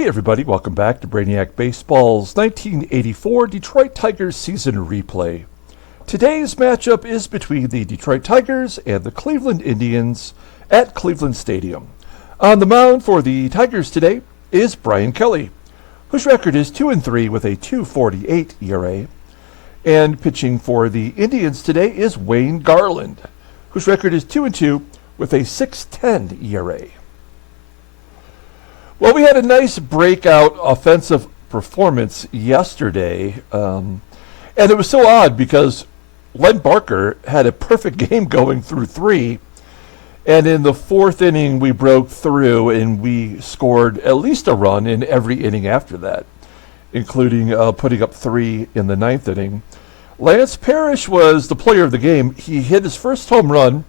Hey everybody, welcome back to Brainiac Baseball's 1984 Detroit Tigers season replay. Today's matchup is between the Detroit Tigers and the Cleveland Indians at Cleveland Stadium. On the mound for the Tigers today is Bryan Kelly, whose record is 2-3 with a 2.48 ERA. And pitching for the Indians today is Wayne Garland, whose record is 2-2 with a 6.10 ERA. Well, we had a nice breakout offensive performance yesterday, and it was so odd because Len Barker had a perfect game going through three, and in the fourth inning we broke through and we scored at least a run in every inning after that, including putting up three in the ninth inning. Lance Parrish was the player of the game. He hit his first home run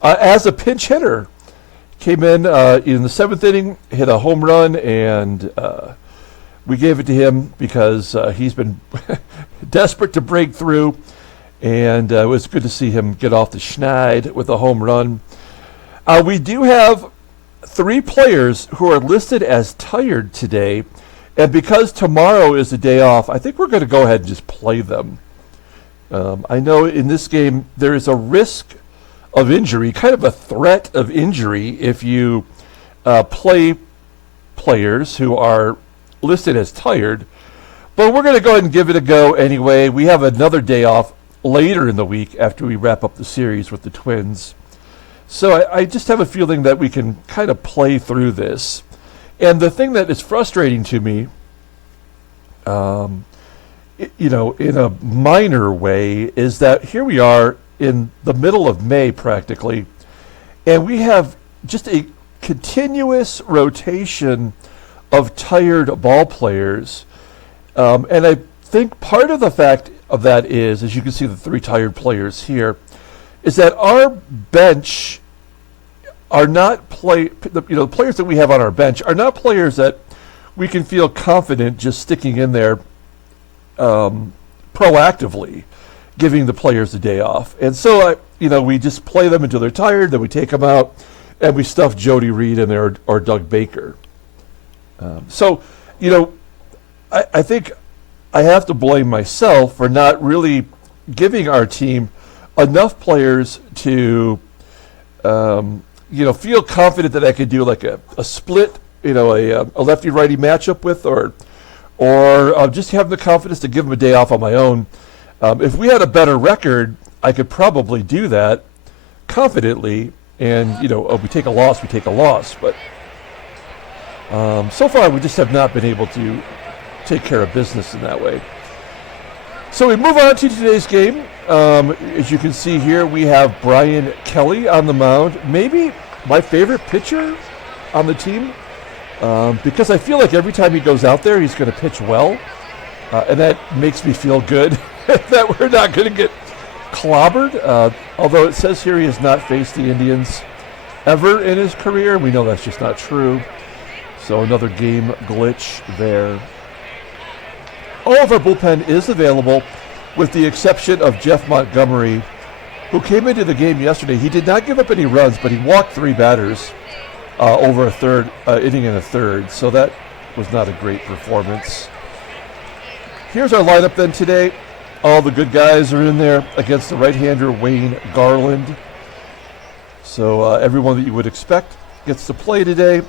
as a pinch hitter. Came in the seventh inning, hit a home run, and we gave it to him because he's been desperate to break through, and it was good to see him get off the schneid with a home run. We do have three players who are listed as tired today, and because tomorrow is a day off, I think we're going to go ahead and just play them. I know in this game there is a risk of injury, kind of a threat of injury if you play players who are listed as tired. But we're going to go ahead and give it a go anyway. We have another day off later in the week after we wrap up the series with the Twins. So I just have a feeling that we can kind of play through this. And the thing that is frustrating to me, in a minor way, is that here we are in the middle of May practically, and we have just a continuous rotation of tired ball players. And I think part of the fact of that is, as you can see the three tired players here, is that our bench are not the players that we have on our bench are not players that we can feel confident just sticking in there proactively, giving the players a day off. And so, we just play them until they're tired, then we take them out, and we stuff Jody Reed in there or Doug Baker. I think I have to blame myself for not really giving our team enough players to, feel confident that I could do like a split, a lefty-righty matchup with, or just have the confidence to give them a day off on my own. If we had a better record, I could probably do that confidently, and we take a loss, we take a loss. But so far, we just have not been able to take care of business in that way. So we move on to today's game. As you can see here, we have Bryan Kelly on the mound. Maybe my favorite pitcher on the team, because I feel like every time he goes out there, he's going to pitch well, and that makes me feel good. That we're not going to get clobbered, although it says here he has not faced the Indians ever in his career. We know that's just not true. So another game glitch there. All of our bullpen is available with the exception of Jeff Montgomery, who came into the game yesterday. He did not give up any runs, but he walked three batters over a third inning and a third, so that was not a great performance. Here's our lineup then today. All the good guys are in there against the right-hander Wayne Garland. So everyone that you would expect gets to play today.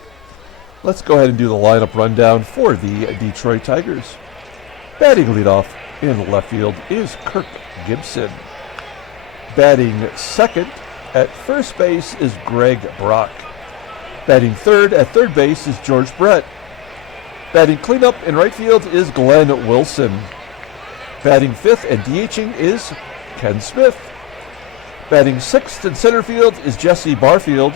Let's go ahead and do the lineup rundown for the Detroit Tigers. Batting leadoff in left field is Kirk Gibson. Batting second at first base is Greg Brock. Batting third at third base is George Brett. Batting cleanup in right field is Glenn Wilson. Batting fifth and DHing is Ken Smith. Batting sixth in center field is Jesse Barfield.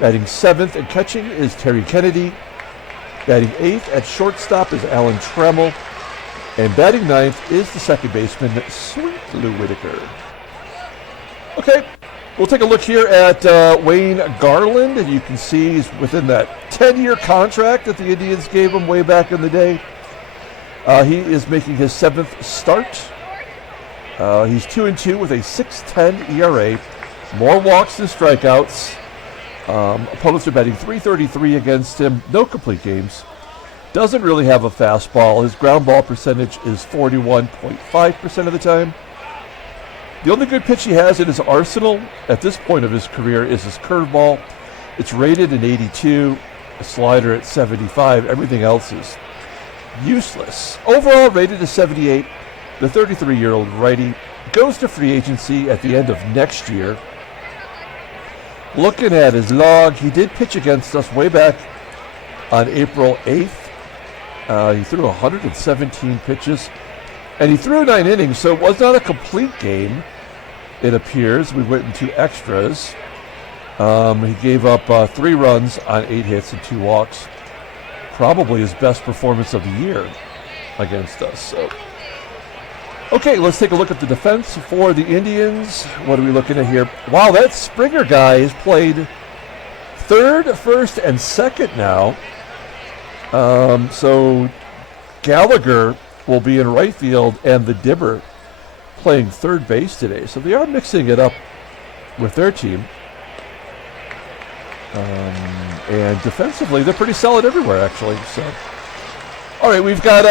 Batting seventh and catching is Terry Kennedy. Batting eighth at shortstop is Alan Trammell. And batting ninth is the second baseman, Sweet Lou Whitaker. Okay, we'll take a look here at Wayne Garland. And you can see he's within that 10-year contract that the Indians gave him way back in the day. He is making his seventh start. He's 2-2 with a 6.10 ERA. More walks than strikeouts. Opponents are batting .333 against him. No complete games. Doesn't really have a fastball. His ground ball percentage is 41.5% of the time. The only good pitch he has in his arsenal at this point of his career is his curveball. It's rated an 82, a slider at 75. Everything else is useless. Overall rated a 78. The 33-year-old righty goes to free agency at the end of next year. Looking at his log, he did pitch against us way back on April 8th. He threw 117 pitches, and he threw 9 innings, so it was not a complete game, it appears. We went into extras. He gave up 3 runs on 8 hits and 2 walks. Probably his best performance of the year against us. So, okay, let's take a look at the defense for the Indians. What are we looking at here? Wow, that Springer guy has played third, first, and second now. So Gallagher will be in right field and the Dibber playing third base today. So they are mixing it up with their team. And defensively, they're pretty solid everywhere, actually. So, all right, we've got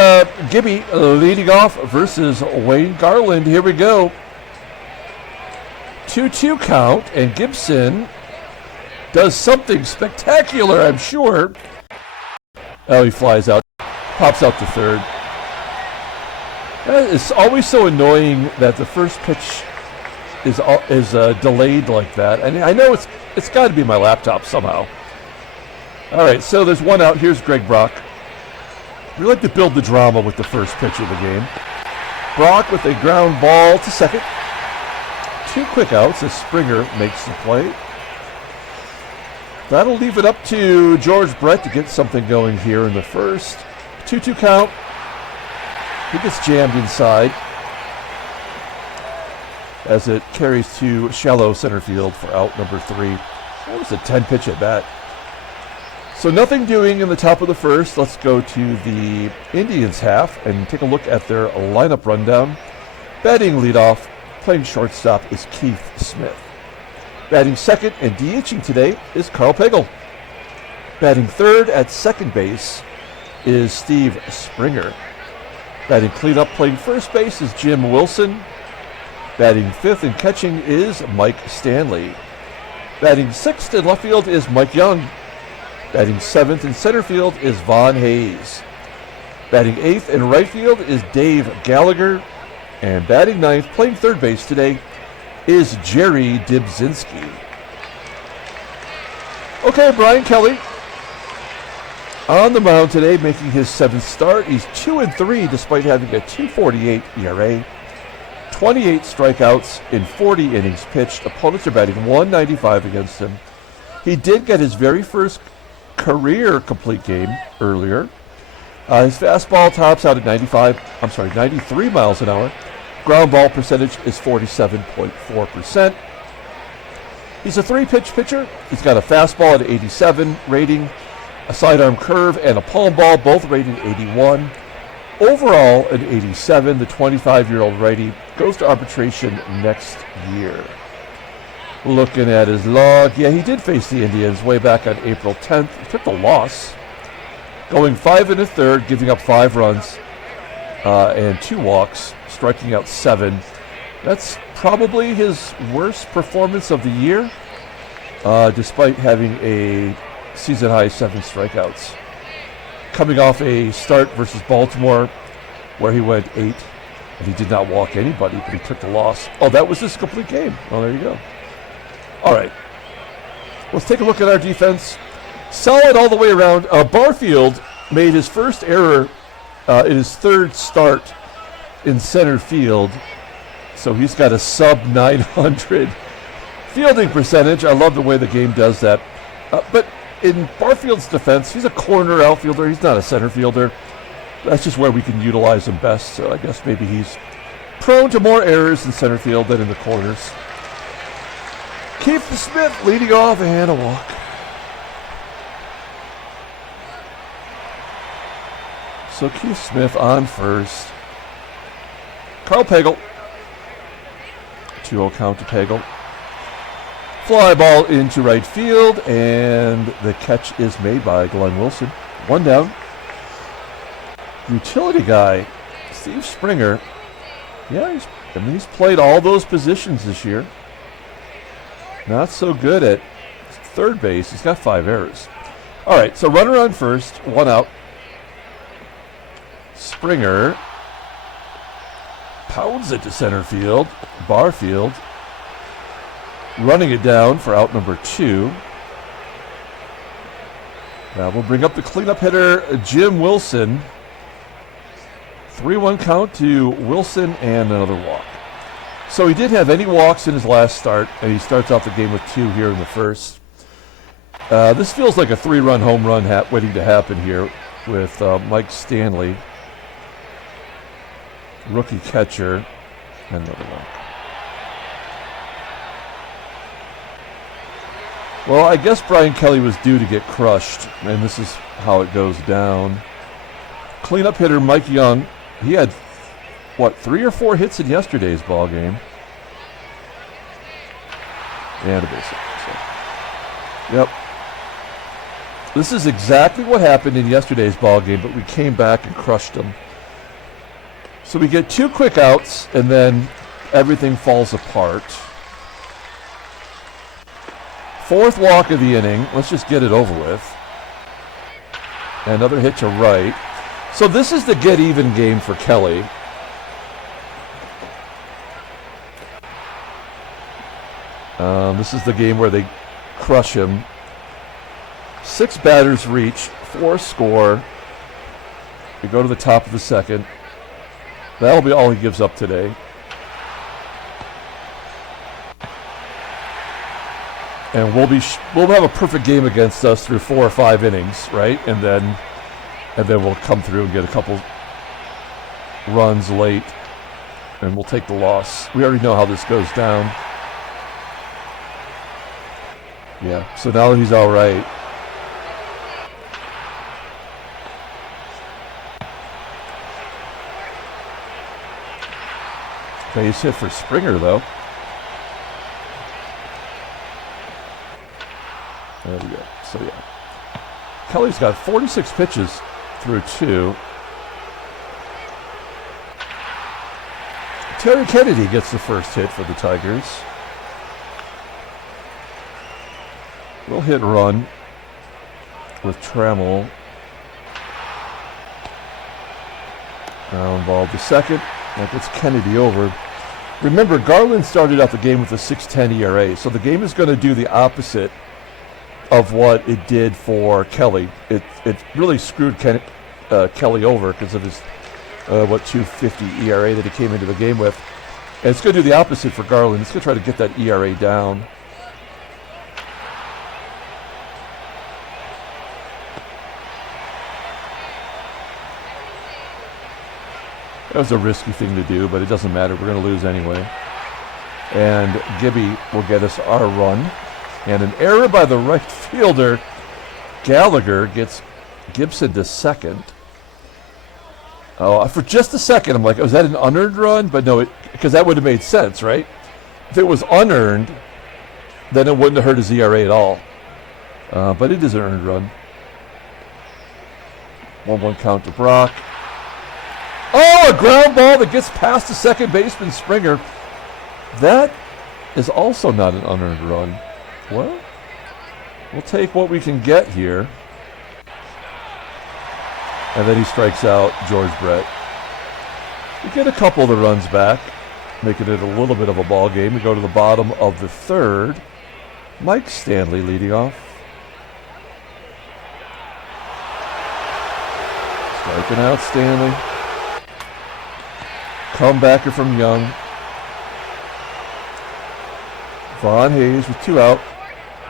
Gibby leading off versus Wayne Garland. Here we go. 2-2 count, and Gibson does something spectacular, I'm sure. Oh, he flies out, pops out to third. It's always so annoying that the first pitch is delayed like that. And I know it's got to be my laptop somehow. All right, so there's one out. Here's Greg Brock. We like to build the drama with the first pitch of the game. Brock with a ground ball to second. 2 quick outs as Springer makes the play. That'll leave it up to George Brett to get something going here in the first. 2-2 count. He gets jammed inside as it carries to shallow center field for out number 3. That was a 10-pitch at bat. So nothing doing in the top of the first. Let's go to the Indians half and take a look at their lineup rundown. Batting leadoff, playing shortstop is Keith Smith. Batting second and DHing today is Karl Pagel. Batting third at second base is Steve Springer. Batting cleanup, playing first base is Jim Wilson. Batting fifth and catching is Mike Stanley. Batting sixth in left field is Mike Young. Batting seventh in center field is Von Hayes. Batting eighth in right field is Dave Gallagher. And batting ninth, playing third base today, is Jerry DYBZINSKI. Okay, Brian Kelly on the mound today, making his 7th start. He's 2-3 despite having a 2.48 ERA, 28 strikeouts in 40 innings pitched. Opponents are batting .195 against him. He did get his very first career complete game earlier. His fastball tops out at 93 miles an hour. Ground ball percentage is 47.4%. He's a 3-pitch pitcher. He's got a fastball at 87 rating, a sidearm curve, and a palm ball, both rated 81. Overall, an 87. The 25-year-old righty goes to arbitration next year. Looking at his log, yeah, he did face the Indians way back on April 10th. He took the loss, going 5 1/3, giving up 5 runs and 2 walks, striking out 7. That's probably his worst performance of the year, despite having a season-high 7 strikeouts. Coming off a start versus Baltimore where he went 8, and he did not walk anybody, but he took the loss. Oh, that was his complete game. Oh, there you go. All right. Let's take a look at our defense. Solid all the way around. Barfield made his first error in his 3rd start in center field. So he's got a sub-900 fielding percentage. I love the way the game does that. But in Barfield's defense, he's a corner outfielder. He's not a center fielder. That's just where we can utilize him best. So I guess maybe he's prone to more errors in center field than in the corners. Keith Smith leading off and a walk. So Keith Smith on first. Karl Pagel. 2-0 count to Pagel. Fly ball into right field, and the catch is made by Glenn Wilson. 1 down. utility guy, Steve Springer. Yeah, he's played all those positions this year. Not so good at third base. He's got 5 errors. All right, so runner on first, 1 out. Springer pounds it to center field. Barfield running it down for out number 2. Now we'll bring up the cleanup hitter, Jim Wilson. 3-1 count to Wilson and another walk. So he didn't have any walks in his last start, and he starts off the game with 2 here in the first. This feels like a 3-run home run waiting to happen here with Mike Stanley, rookie catcher, and another one. Well, I guess Brian Kelly was due to get crushed, and this is how it goes down. Cleanup hitter Mike Young, he had, 3 or 4 hits in yesterday's ball game. And a base hit. So. Yep. This is exactly what happened in yesterday's ball game, but we came back and crushed them. So we get 2 quick outs, and then everything falls apart. 4th walk of the inning. Let's just get it over with. Another hit to right. So this is the get-even game for Kelly. This is the game where they crush him. 6 batters reach, 4 score. We go to the top of the second. That'll be all he gives up today. And we'll have a perfect game against us through 4 or 5 innings, right? And then we'll come through and get a couple runs late, and we'll take the loss. We already know how this goes down. Yeah, so now he's all right. Base hit for Springer, though. There we go. So, yeah. Kelly's got 46 pitches through 2. Terry Kennedy gets the first hit for the Tigers. We'll hit run with Trammell. Now involved the second. That gets Kennedy over. Remember, Garland started out the game with a 6.10 ERA, so the game is going to do the opposite of what it did for Kelly. It really screwed Kelly over because of his 2.50 ERA that he came into the game with. And it's going to do the opposite for Garland. It's going to try to get that ERA down. That was a risky thing to do, but it doesn't matter. We're going to lose anyway. And Gibby will get us our run. And an error by the right fielder. Gallagher gets Gibson to second. Oh, for just a second, I'm like, was that an unearned run? But no, because that would have made sense, right? If it was unearned, then it wouldn't have hurt his ERA at all. But it is an earned run. 1-1 count to Brock. Oh, a ground ball that gets past the second baseman, Springer. That is also not an unearned run. Well, we'll take what we can get here. And then he strikes out George Brett. We get a couple of the runs back, making it a little bit of a ball game. We go to the bottom of the third. Mike Stanley leading off. Striking out Stanley. Comebacker from Young. Vaughn Hayes with 2 out.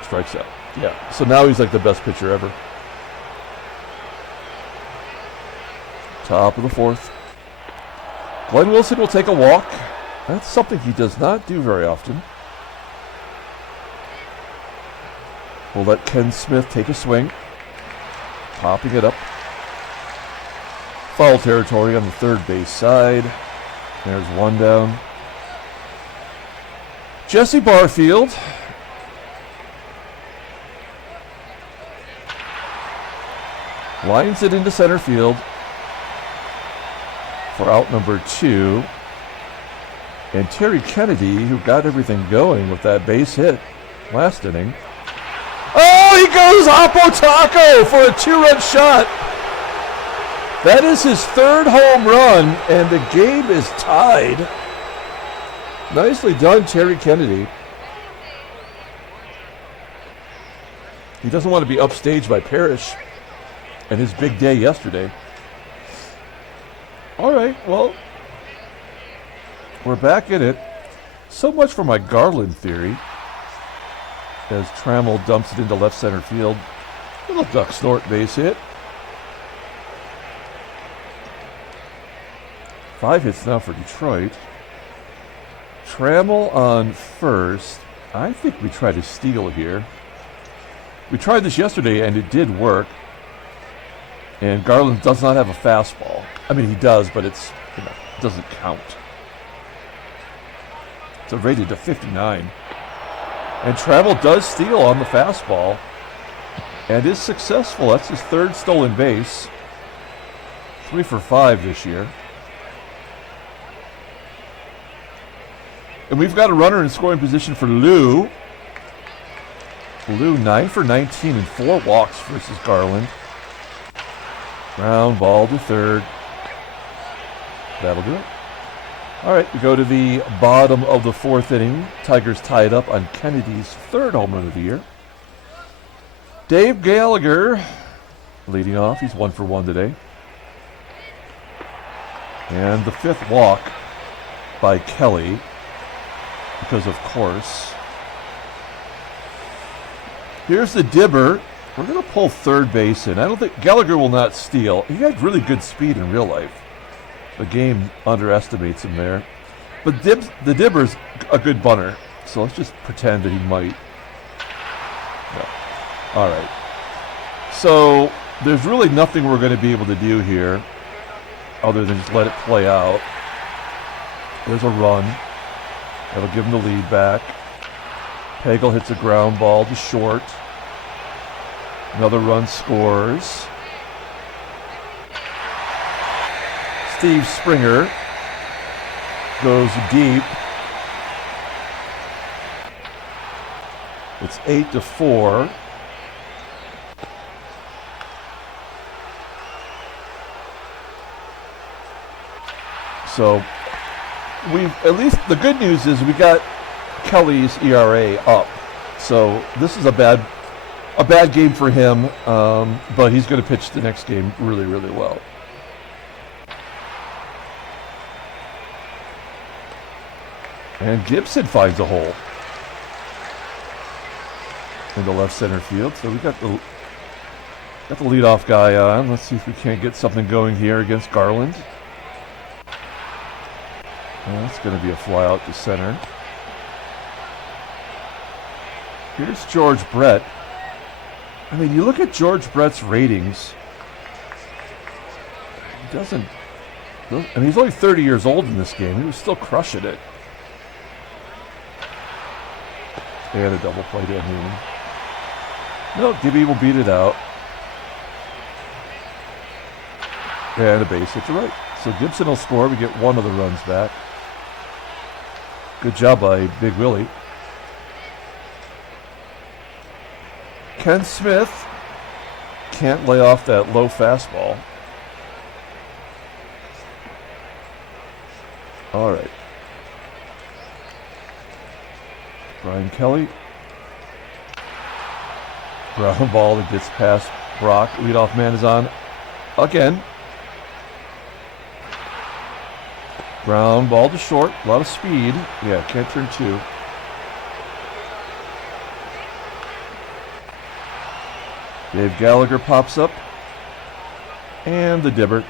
Strikes out. Yeah, so now he's like the best pitcher ever. Top of the 4th. Glenn Wilson will take a walk. That's something he does not do very often. We'll let Ken Smith take a swing. Popping it up. Foul territory on the third base side. There's 1 down. Jesse Barfield. Lines it into center field. for out number 2. And Terry Kennedy, who got everything going with that base hit last inning. Oh, he goes Oppo Taco for a 2-run shot. That is his 3rd home run, and the game is tied. Nicely done, Terry Kennedy. He doesn't want to be upstaged by Parrish and his big day yesterday. All right, well, we're back in it. So much for my Garland theory. As Trammell dumps it into left center field. Little duck snort base hit. 5 hits now for Detroit. Trammell on first. I think we try to steal here. We tried this yesterday and it did work. And Garland does not have a fastball. I mean, he does, but it's, it doesn't count. It's rated to 59. And Trammell does steal on the fastball and is successful. That's his 3rd stolen base. 3 for 5 this year. And we've got a runner in scoring position for Lou. Lou 9 for 19 and 4 walks versus Garland. Ground ball to 3rd. That'll do it. All right, we go to the bottom of the 4th inning. Tigers tied up on Kennedy's 3rd home run of the year. Dave Gallagher leading off. He's 1 for 1 today. And the 5th walk by Kelly. Because of course. Here's the dibber. We're going to pull 3rd base in. I don't think Gallagher will not steal. He had really good speed in real life. The game underestimates him there. But the dibber's a good bunter. So let's just pretend that he might. No. All right. So there's really nothing we're going to be able to do here other than just let it play out. There's a run. That'll give him the lead back. Pagel hits a ground ball to short. Another run scores. Steve Springer goes deep. It's 8-4. So we've, at least the good news is we got Kelly's ERA up. So this is a bad game for him, but he's going to pitch the next game really, really well. And Gibson finds a hole in the left center field. So we got the leadoff guy on. Let's see if we can't get something going here against Garland. Well, that's going to be a fly out to center. Here's George Brett. I mean, you look at George Brett's ratings. He doesn't. I mean, he's only 30 years old in this game. He was still crushing it. And a double play to Newman. No, Gibby will beat it out. And a base hit to right. So Gibson will score. We get 1 of the runs back. Good job by Big Willie. Ken Smith can't lay off that low fastball. All right. Brian Kelly. Ground ball that gets past Brock. Leadoff man is on again. Ground ball to short. A lot of speed. Yeah, can't turn 2. Dave Gallagher pops up. And the dibber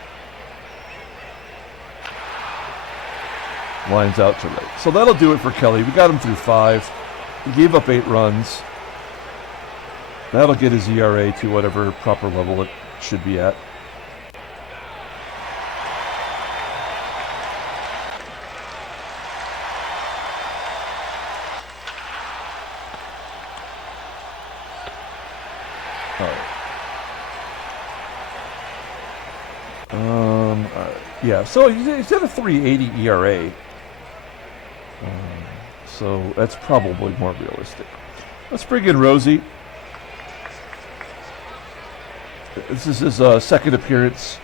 lines out to right. So that'll do it for Kelly. We got him through 5. He gave up 8 runs. That'll get his ERA to whatever proper level it should be at. All right. Yeah, so he's at a 3.80 ERA. So that's probably more realistic. Let's bring in Rosie. This is his second appearance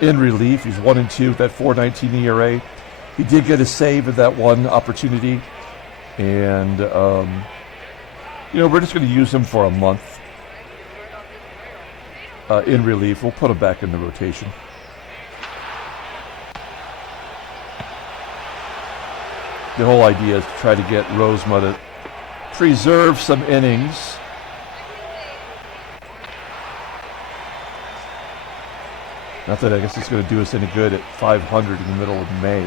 in relief. He's 1-2 with that 4.19 ERA. He did get a save at that one opportunity. And, we're just going to use him for a month in relief. We'll put him back in the rotation. The whole idea is to try to get Rozema to preserve some innings. Not that I guess it's going to do us any good at 500 in the middle of May.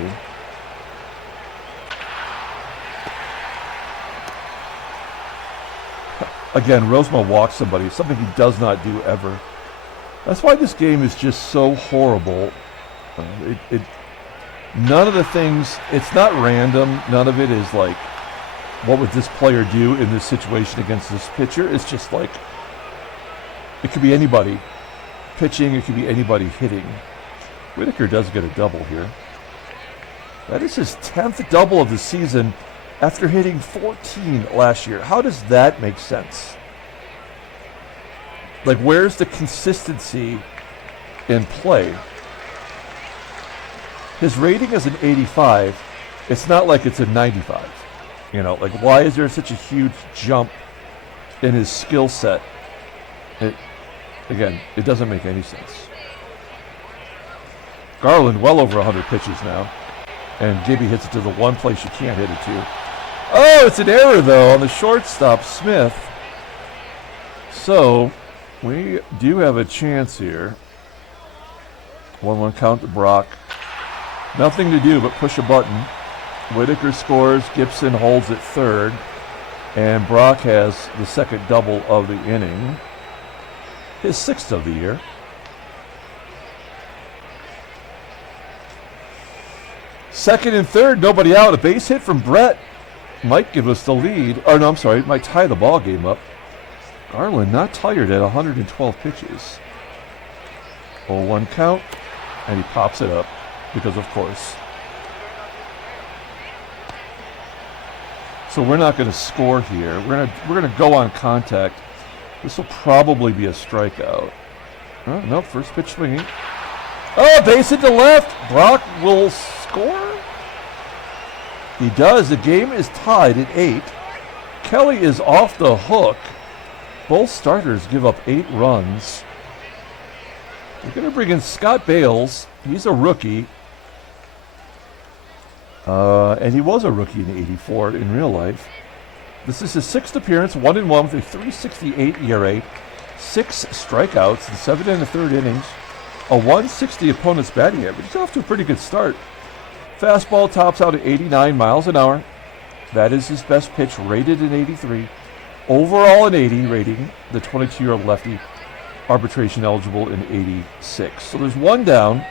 Again, Rozema walks somebody, something he does not do ever. That's why this game is just so horrible. None of the things, it's not random. None of it is like, what would this player do in this situation against this pitcher? It's just like, it could be anybody pitching, it could be anybody hitting. Whitaker does get a double here. That is his 10th double of the season after hitting 14 last year. How does that make sense? Like, where's the consistency in play? His rating is an 85. It's not like it's a 95. Like, why is there such a huge jump in his skill set? Again, it doesn't make any sense. Garland well over 100 pitches now. And Gibby hits it to the one place you can't hit it to. Oh, it's an error, though, on the shortstop, Smith. So, we do have a chance here. 1-1 count to Brock. Nothing to do but push a button. Whitaker scores. Gibson holds at third. And Brock has the second double of the inning. His sixth of the year. Second and third, nobody out. A base hit from Brett might give us the lead. Oh, no, I'm sorry. Might tie the ball game up. Garland not tired at 112 pitches. 0-1 count. And he pops it up. Because of course. So we're not going to score here. We're going to go on contact. This will probably be a strikeout. Oh, no, first pitch swinging. Oh, base hit to left. Brock will score. He does. The game is tied at 8. Kelly is off the hook. Both starters give up 8 runs. We're going to bring in Scott Bales. He's a rookie. And he was a rookie in '84 in real life. This is his 6th appearance, 1-1 with a 3.68 ERA, 6 strikeouts in 7 1/3 innings, a 160 opponent's batting average. He's off to a pretty good start. Fastball tops out at 89 miles an hour. That is his best pitch, rated in 83. Overall an 80 rating. The 22-year-old lefty, arbitration eligible in 86. So there's one down.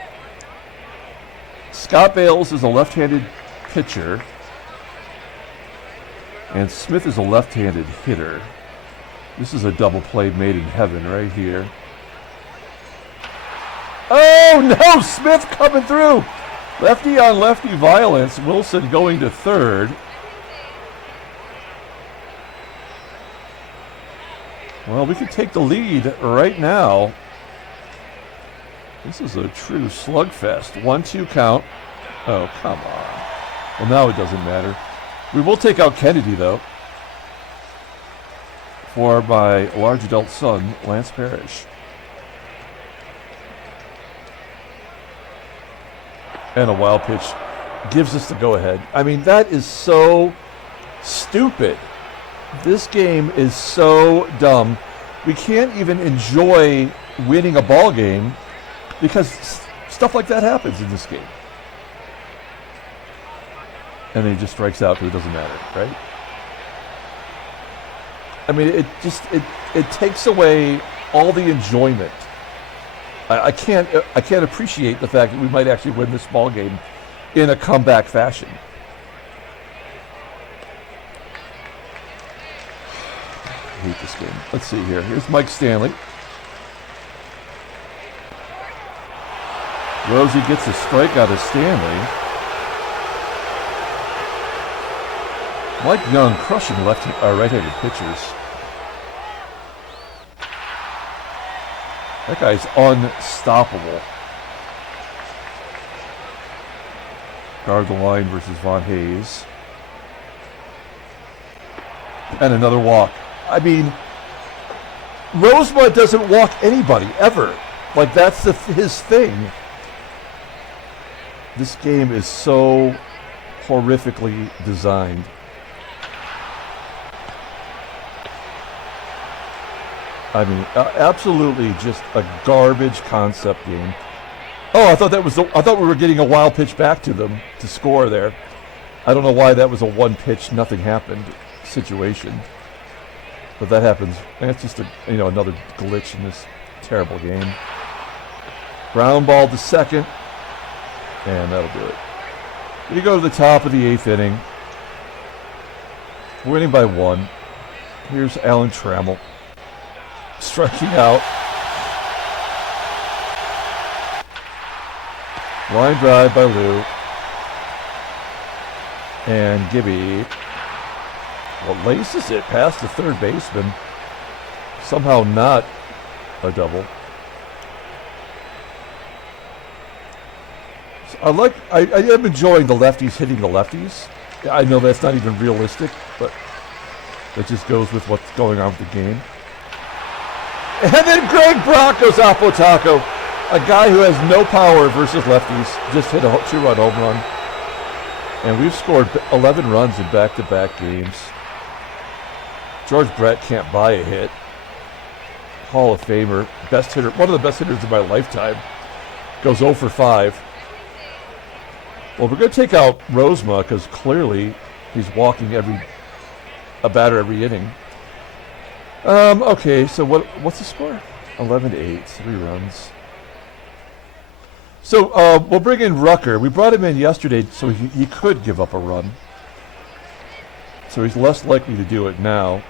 Scott Bales is a left-handed pitcher. And Smith is a left-handed hitter. This is a double play made in heaven right here. Oh, no! Smith coming through! Lefty on lefty violence. Wilson going to third. Well, we could take the lead right now. This is a true slugfest. 1-2 count. Oh, come on. Well, now it doesn't matter. We will take out Kennedy, though, for my large adult son, Lance Parrish. And a wild pitch gives us the go-ahead. I mean, that is so stupid. This game is so dumb. We can't even enjoy winning a ball game because stuff like that happens in this game. And then he just strikes out because it doesn't matter, right? I mean, it takes away all the enjoyment. I can't appreciate the fact that we might actually win this ball game in a comeback fashion. I hate this game. Let's see here. Here's Mike Stanley. Rosie gets a strikeout of Stanley. Mike Young crushing right-handed pitchers. That guy's unstoppable. Guard the line versus Von Hayes. And another walk. I mean, Rosemont doesn't walk anybody, ever. Like, that's his thing. This game is so horrifically designed. I mean, absolutely just a garbage concept game. Oh, I thought we were getting a wild pitch back to them to score there. I don't know why that was a one pitch, nothing happened situation. But that happens. And it's just another glitch in this terrible game. Ground ball to second. And that'll do it. We go to the top of the 8th inning. Winning by 1. Here's Alan Trammell. Striking out. Line drive by Lou. And Gibby laces it past the third baseman. Somehow not a double. So I am enjoying the lefties hitting the lefties. I know that's not even realistic, but that just goes with what's going on with the game. And then Greg Brock goes Apotaco. A guy who has no power versus lefties just hit a 2-run home run. And we've scored 11 runs in back-to-back games. George Brett can't buy a hit. Hall of Famer, best hitter, one of the best hitters of my lifetime. Goes 0 for 5. Well, we're going to take out Rosema because clearly he's walking a batter every inning. Okay, so what's the score? 11-8, 3 runs. So we'll bring in Rucker. We brought him in yesterday so he could give up a run. So he's less likely to do it now.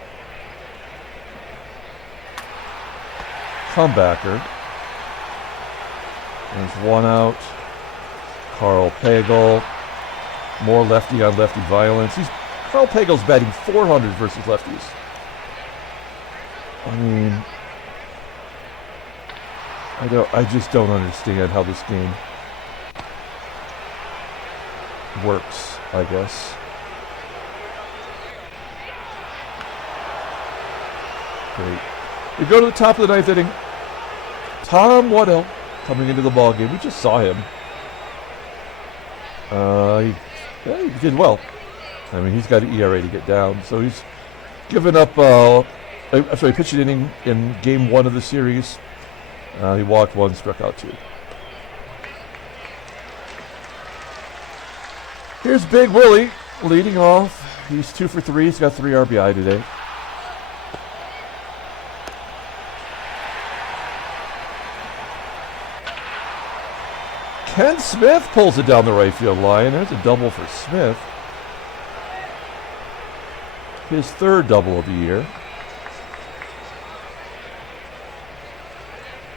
Comebacker. There's 1 out. Karl Pagel. More lefty on lefty violence. Karl Pagel's batting .400 versus lefties. I mean, I just don't understand how this game works, I guess. Great. We go to the top of the 9th inning. Tom Waddell coming into the ballgame. We just saw him. He did well. I mean, he's got an ERA to get down. So he's given up, pitched an inning in game 1 of the series. He walked 1, struck out 2. Here's Big Willie leading off. He's 2 for 3. He's got 3 RBI today. Ken Smith pulls it down the right field line. There's a double for Smith. His 3rd double of the year.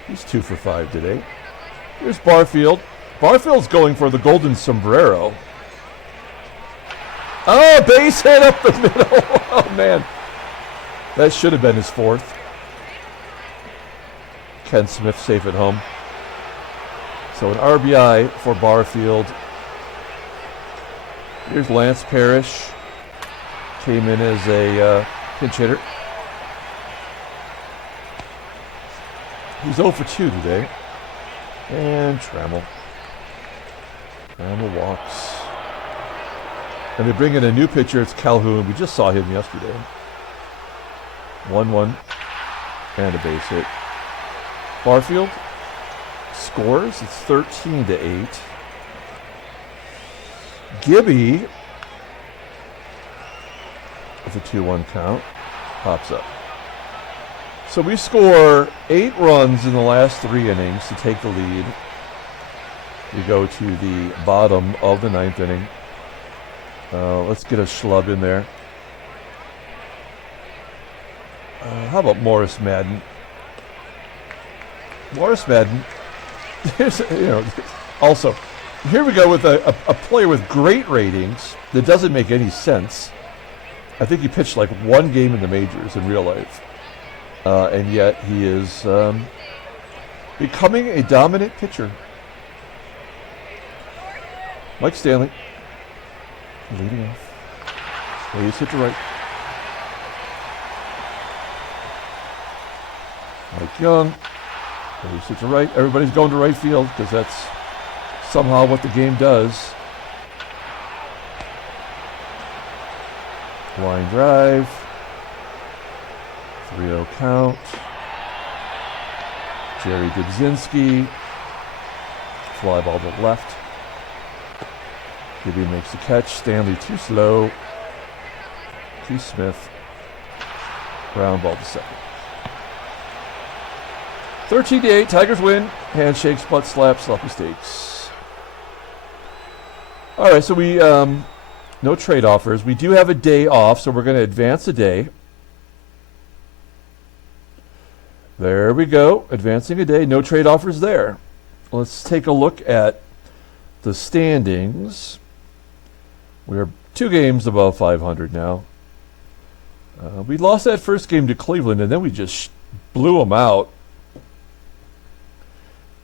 He's 2 for 5 today. Here's Barfield. Barfield's going for the golden sombrero. Oh, base hit up the middle. Oh, man. That should have been his 4th. Ken Smith safe at home. So an RBI for Barfield. Here's Lance Parrish. Came in as a pinch hitter. He's 0 for 2 today. And Trammell. Trammell walks. And they bring in a new pitcher. It's Calhoun. We just saw him yesterday. 1-1. And a base hit. Barfield scores. It's 13-8. Gibby, with a 2-1 count, pops up. So we score 8 runs in the last 3 innings to take the lead. We go to the bottom of the 9th inning. Let's get a schlub in there. How about Morris Madden? Morris Madden, Also, here we go with a player with great ratings that doesn't make any sense. I think he pitched like one game in the majors in real life. And yet he is becoming a dominant pitcher. Mike Stanley. Leading off. He's hit to right. Mike Young. He's hit to right. Everybody's going to right field because that's somehow what the game does. Line drive. 3-0 count. Jerry DYBZINSKI. Fly ball to the left. Gibby makes the catch. Stanley too slow. To Smith. Ground ball to second. 13-8. Tigers win. Handshakes, butt slaps, sloppy steaks. All right, so we no trade offers. We do have a day off, so we're going to advance a day. There we go. Advancing a day. No trade offers there. Let's take a look at the standings. We're 2 games above 500 now. We lost that first game to Cleveland, and then we just blew them out.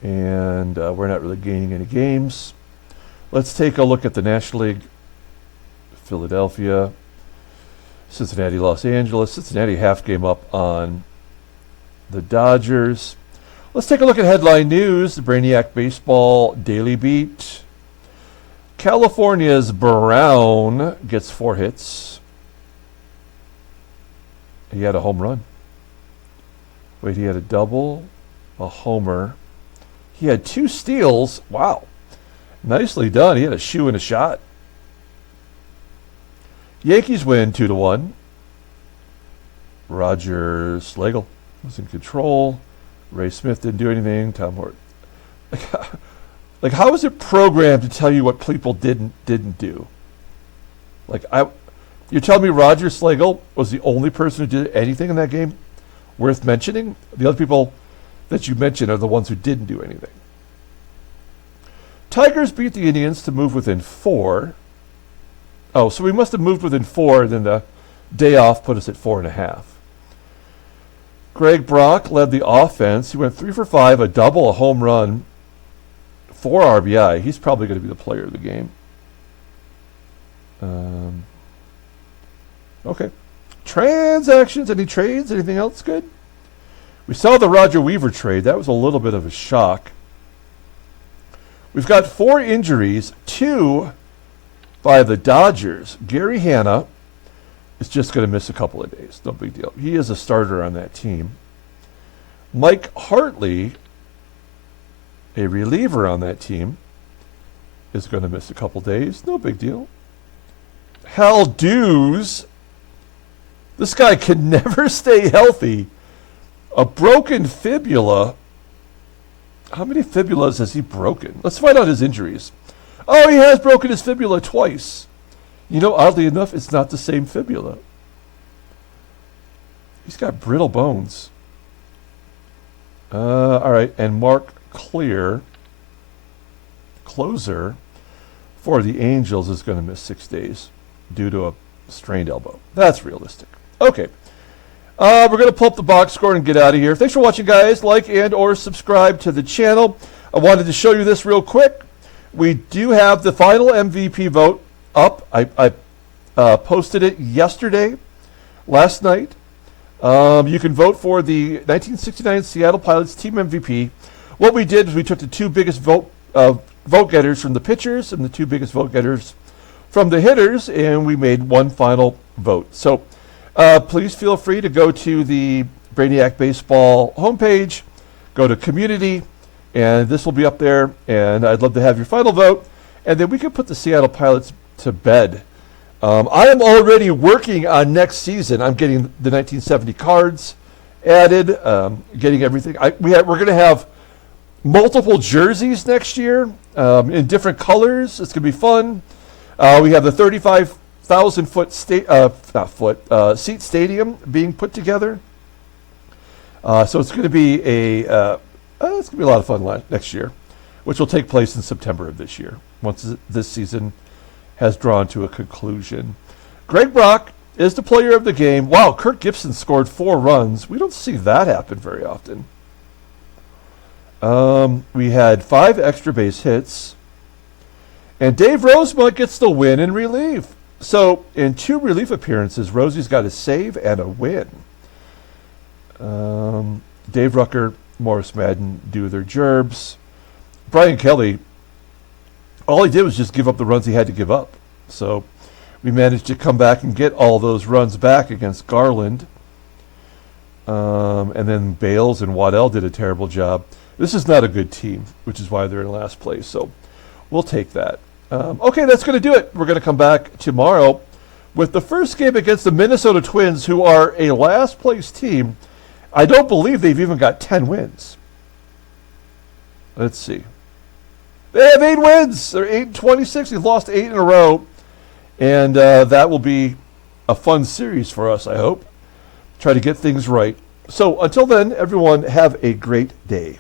And we're not really gaining any games. Let's take a look at the National League. Philadelphia, Cincinnati, Los Angeles. Cincinnati half game up on the Dodgers. Let's take a look at headline news. The Brainiac Baseball Daily Beat. California's Brown gets 4 hits. He had a home run. Wait, he had a double, a homer. He had 2 steals. Wow. Nicely done. He had a shoe and a shot. Yankees win 2-1. Roger Schlegel was in control. Ray Smith didn't do anything. Tom Horton. Like, how is it programmed to tell you what people didn't do? Like, you're telling me Roger Schlegel was the only person who did anything in that game worth mentioning? The other people that you mentioned are the ones who didn't do anything. Tigers beat the Indians to move within 4. Oh, so we must have moved within 4, and then the day off put us at 4.5. Greg Brock led the offense. He went 3 for 5, a double, a home run, 4 RBI. He's probably going to be the player of the game. Okay. Transactions, any trades, anything else good? We saw the Roger Weaver trade. That was a little bit of a shock. We've got 4 injuries, 2 by the Dodgers. Gary Hanna is just going to miss a couple of days. No big deal. He is a starter on that team. Mike Hartley, a reliever on that team, is going to miss a couple days. No big deal. Hal Dews, this guy can never stay healthy. A broken fibula. How many fibulas has he broken? Let's find out his injuries. Oh, he has broken his fibula twice. You know, oddly enough, it's not the same fibula. He's got brittle bones. All right, and Mark Clear, closer for the Angels, is going to miss 6 days due to a strained elbow. That's realistic. Okay. We're going to pull up the box score and get out of here. Thanks for watching, guys. Like and or subscribe to the channel. I wanted to show you this real quick. We do have the final MVP vote up. I posted it yesterday, last night. You can vote for the 1969 Seattle Pilots team MVP. What we did is we took the 2 biggest vote getters from the pitchers and the 2 biggest vote getters from the hitters, and we made one final vote. So please feel free to go to the Brainiac Baseball homepage, go to Community, and this will be up there, and I'd love to have your final vote, and then we can put the Seattle Pilots to bed. I am already working on next season. I'm getting the 1970 cards added, getting everything. We're going to have multiple jerseys next year in different colors. It's going to be fun. We have the 35,000 seat stadium being put together. So it's going to be a lot of fun next year. which will take place in September of this year, once this season has drawn to a conclusion. Greg Brock is the player of the game. Wow, Kirk Gibson scored 4 runs. We don't see that happen very often. We had 5 extra base hits. And Dave Rosemont gets the win in relief. So in 2 relief appearances, Rosie's got a save and a win. Dave Rucker, Morris Madden do their gerbs. Brian Kelly, all he did was just give up the runs he had to give up. So we managed to come back and get all those runs back against Garland. And then Bales and Waddell did a terrible job. This is not a good team, which is why they're in last place. So we'll take that. Okay, that's going to do it. We're going to come back tomorrow with the first game against the Minnesota Twins, who are a last place team. I don't believe they've even got 10 wins. Let's see. They have 8 wins. They're 8-26. They've lost 8 in a row. And that will be a fun series for us, I hope. Try to get things right. So until then, everyone, have a great day.